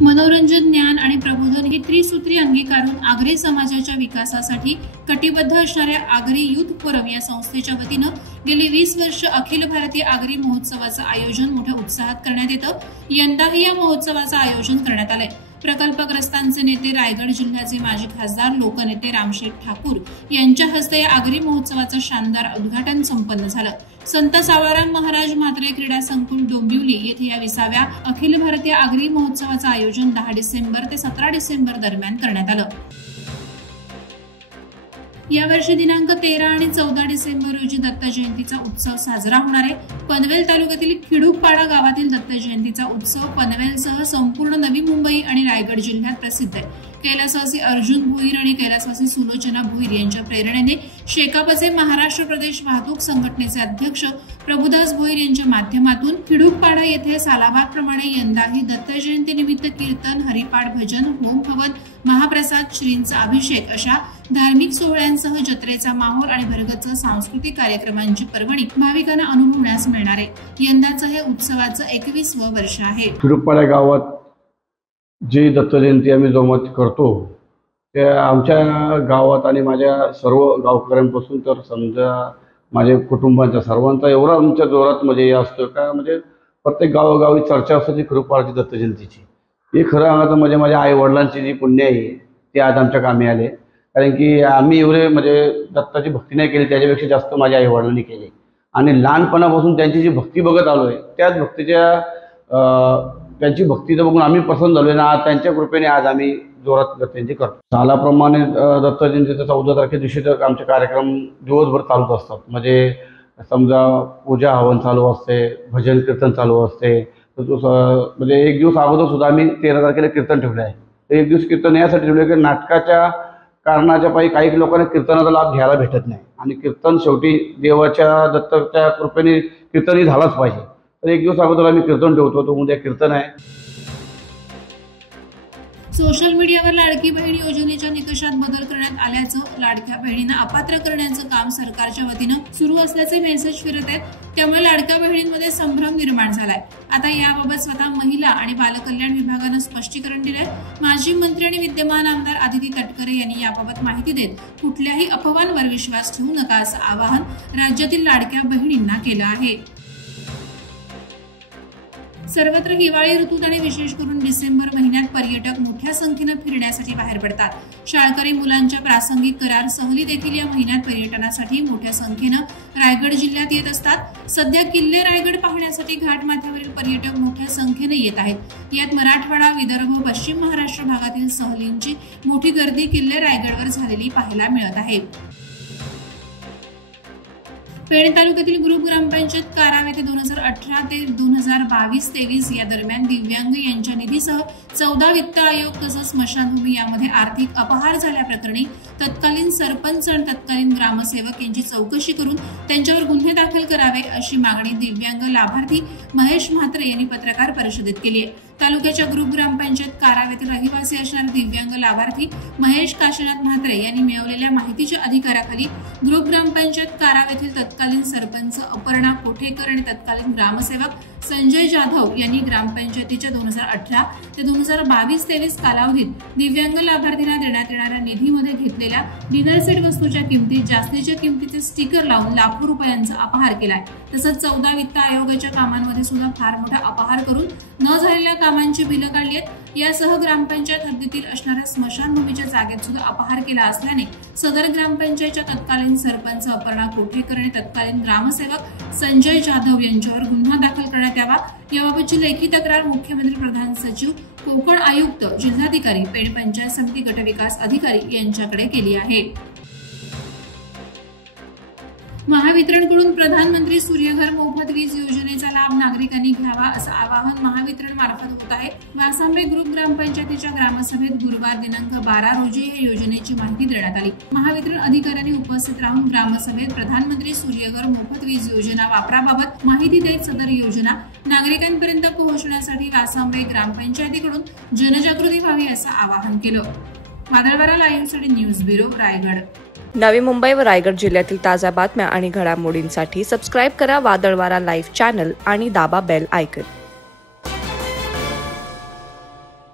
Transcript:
मनोरंजन, ज्ञान आणि प्रबोधन हे त्रिसूत्री अंगीकारून आगरी समाजाच्या विकासासाठी कटिबद्ध असणाऱ्या आगरी युथ फोरम या संस्थेच्या वतीनं गेली 20 वर्ष अखिल भारतीय आगरी महोत्सवाचं आयोजन मोठ्या उत्साहात करण्यात येतं। यंदाही या महोत्सवाचं आयोजन करण्यात आलंय। प्रकल्पग्रस्तांचे नेते रायगड जिल्ह्याचे माजी खासदार लोकनेते रामशेठ ठाकूर यांच्या हस्ते या आगरी महोत्सवाचं शानदार उद्घाटन संपन्न झालं। संत सावळाराम महाराज म्हात्रे क्रीडा संकुल डोंबिवली येथे या 20व्या अखिल भारतीय आगरी महोत्सवाचं आयोजन 10 डिसेंबर ते 17 डिसेंबर दरम्यान करण्यात आलं। यावर्षी दिनांक 13 आणि 14 डिसेंबर रोजी दत्त जयंतीचा उत्सव साजरा होणार आहे। पनवेल तालुक्यातील खिडूकपाडा गावातील दत्त जयंतीचा उत्सव पनवेलसह संपूर्ण नवी मुंबई आणि रायगड जिल्ह्यात प्रसिद्ध आहे। कैलासवासी अर्जुन भोईर आणि कैलासवासी सुलोचना भोईर यांच्या प्रेरणेने शेकापचे महाराष्ट्र प्रदेश वाहतूक संघटनेचे अध्यक्ष प्रभुदास भोईर यांच्या माध्यमातून खिडूकपाडा येथे सालाबागप्रमाणे यंदाही दत्त जयंती निमित्त कीर्तन, हरिपाठ, भजन, होम हवन, महाप्रसाद, श्रींचा अभिषेक अशा धार्मिक सोहळ्यांसह जत्रेचा माहोल आणि भरगच्च सांस्कृतिक कार्यक्रमांची पर्वणी भाविकांना अनुभवण्यास मिळणार आहे। यंदाचं हे उत्सवाचं 21वं वर्ष आहे। खिडूकपाडा गावात जी दत्त जयंती आम्ही जोमात करतो ते आमच्या गावात आणि माझ्या सर्व गावकऱ्यांपासून तर समजा माझ्या कुटुंबाच्या सर्वांचा एवढा आमच्या जोरात म्हणजे असतं का म्हणजे प्रत्येक गावोगावी चर्चा असते खिडूकपाडाची दत्त जयंतीची। हे खरं सांगायचं म्हणजे माझ्या आई वडिलांची जी पुण्य आहे ते आज आमच्या कामी आले, कारण की आम्ही एवढे म्हणजे दत्ताची भक्ती नाही केली त्याच्यापेक्षा जास्त माझ्या आई वडिलांनी केली आणि लहानपणापासून त्यांची जी भक्ती बघत आलोय त्याच भक्तीच्या त्यांची भक्तीचं बघून आम्ही प्रसन्न झालोय ना। त्यांच्या कृपेने आज आम्ही जोरात दत्त जयंती करतो। सालाप्रमाणे दत्त जयंतीचा 14 तारखे दिवशी तर आमचे कार्यक्रम दिवसभर चालूच असतात। म्हणजे समजा पूजा हवन चालू असते, भजन कीर्तन चालू असते। म्हणजे एक दिवस अगोदर सुद्धा आम्ही 13 तारखेला कीर्तन ठेवलं आहे। एक दिवस कीर्तन यासाठी ठेवलं की नाटकाच्या कारणाच्या पायी काही लोकांना कीर्तनाचा लाभ घ्यायला भेटत नाही आणि कीर्तन शेवटी देवाच्या दत्ताच्या कृपेने कीर्तनही झालाच पाहिजे। तर एक दिवस अगोदर आम्ही कीर्तन ठेवतो, तो उद्या कीर्तन आहे। सोशल मीडियावर लाडकी बहीण योजनेच्या निकषात बदल करण्यात आल्याचं, लाडक्या बहिणींना अपात्र करण्याचं काम सरकारच्या वतीनं सुरू असल्याचे मेसेज फिरत आहेत। त्यामुळे लाडक्या बहिणींमध्ये संभ्रम निर्माण झालाय। आता याबाबत स्वतः महिला आणि बालकल्याण विभागानं स्पष्टीकरण दिलंय। माजी मंत्री आणि विद्यमान आमदार आदिती तटकरे यांनी याबाबत माहिती देत कुठल्याही अफवांवर विश्वास ठेवू नका असं आवाहन राज्यातील लाडक्या बहिणींना केलं आहे। सर्वत्र हिवाळी ऋतूत आणि विशेष करून डिसेंबर महिन्यात पर्यटक मोठ्या संख्येनं फिरण्यासाठी बाहेर पडतात। शाळकरी मुलांच्या प्रासंगिक करार सहली देखील या महिन्यात पर्यटनासाठी मोठ्या संख्येनं रायगड जिल्ह्यात येत असतात। सध्या किल्ले रायगड पाहण्यासाठी घाटमाथ्यावरील पर्यटक मोठ्या संख्येने येत आहेत। यात मराठवाडा, विदर्भ, पश्चिम महाराष्ट्र भागातील सहलींची मोठी गर्दी किल्ले रायगडवर झालेली पाहायला मिळत आहे। पेण तालुक्यातील ग्रुप ग्रामपंचायत कारावे ते 2018 ते 2022-23 या दरम्यान दिव्यांग यांच्या निधीसह 14 वित्त आयोग तसंच स्मशानभूमी यामध्ये आर्थिक अपहार झाल्याप्रकरणी तत्कालीन सरपंच आणि तत्कालीन ग्रामसेवक यांची चौकशी करून त्यांच्यावर गुन्हे दाखल करावे अशी मागणी दिव्यांग लाभार्थी महेश म्हात्रे यांनी पत्रकार परिषदेत केली आहे। तालुक्याच्या ग्रुप ग्रामपंचायत कारावेतील रहिवासी असणारे दिव्यांग लाभार्थी महेश काशीनाथ म्हात्रे यांनी मिळवलेल्या माहितीच्या अधिकाराखाली ग्रुप ग्रामपंचायत कारावेतील तत्कालीन सरपंच अपर्णा कोठेकर आणि तत्कालीन ग्रामसेवक संजय जाधव यांनी ग्रामपंचायतीच्या 2018 ते 2022-23 कालावधीत दिव्यांग लाभार्थींना देण्यात येणाऱ्या निधीमध्ये घेतलेल्या डिनर सेट वस्तूच्या किमतीत जास्तीच्या किमतीचे स्टिकर लावून लाखो रुपयांचा अपहार केलाय। तसंच 14 वित्त आयोगाच्या कामांमध्ये सुद्धा फार मोठा अपहार करून न झालेल्या कामांची बिलं काढली आहेत। यासह ग्रामपंचायत हद्दीतील असणाऱ्या स्मशानभूमीच्या जागेत सुद्धा अपहार केला असल्याने सदर ग्रामपंचायतच्या तत्कालीन सरपंच अपर्णा कोठेकर आणि तत्कालीन ग्रामसेवक संजय जाधव यांच्यावर गुन्हा दाखल करण्यात यावा याबाबतची लेखी तक्रार मुख्यमंत्री, प्रधान सचिव, कोकण आयुक्त, जिल्हाधिकारी, पेण पंचायत समिती गटविकास अधिकारी यांच्याकडे केली आहे। महावितरणकडून प्रधानमंत्री सूर्यघर मोफत वीज योजनेचा लाभ नागरिकांनी घ्यावा असं आवाहन महावितरण मार्फत होत आहे। वासांबे ग्रुप ग्रामपंचायतीच्या ग्रामसभेत गुरुवार दिनांक 12 रोजी या योजनेची माहिती देण्यात आली। महावितरण अधिकाऱ्यांनी उपस्थित राहून ग्रामसभेत प्रधानमंत्री सूर्यघर मोफत वीज योजना वापराबाबत माहिती देत सदर योजना नागरिकांपर्यंत पोहोचण्यासाठी वासांबे ग्रामपंचायतीकडून जनजागृती व्हावी असं आवाहन केलं। वादळवारा लाईव्हसाठी न्यूज ब्युरो रायगड। नवी मुंबई व रायगड जिल्ह्यातील ताज्या बातम्या आणि घडामोडींसाठी सबस्क्राइब करा वादळवारा लाईव्ह चॅनल आणि दाबा बेल आयकॉन।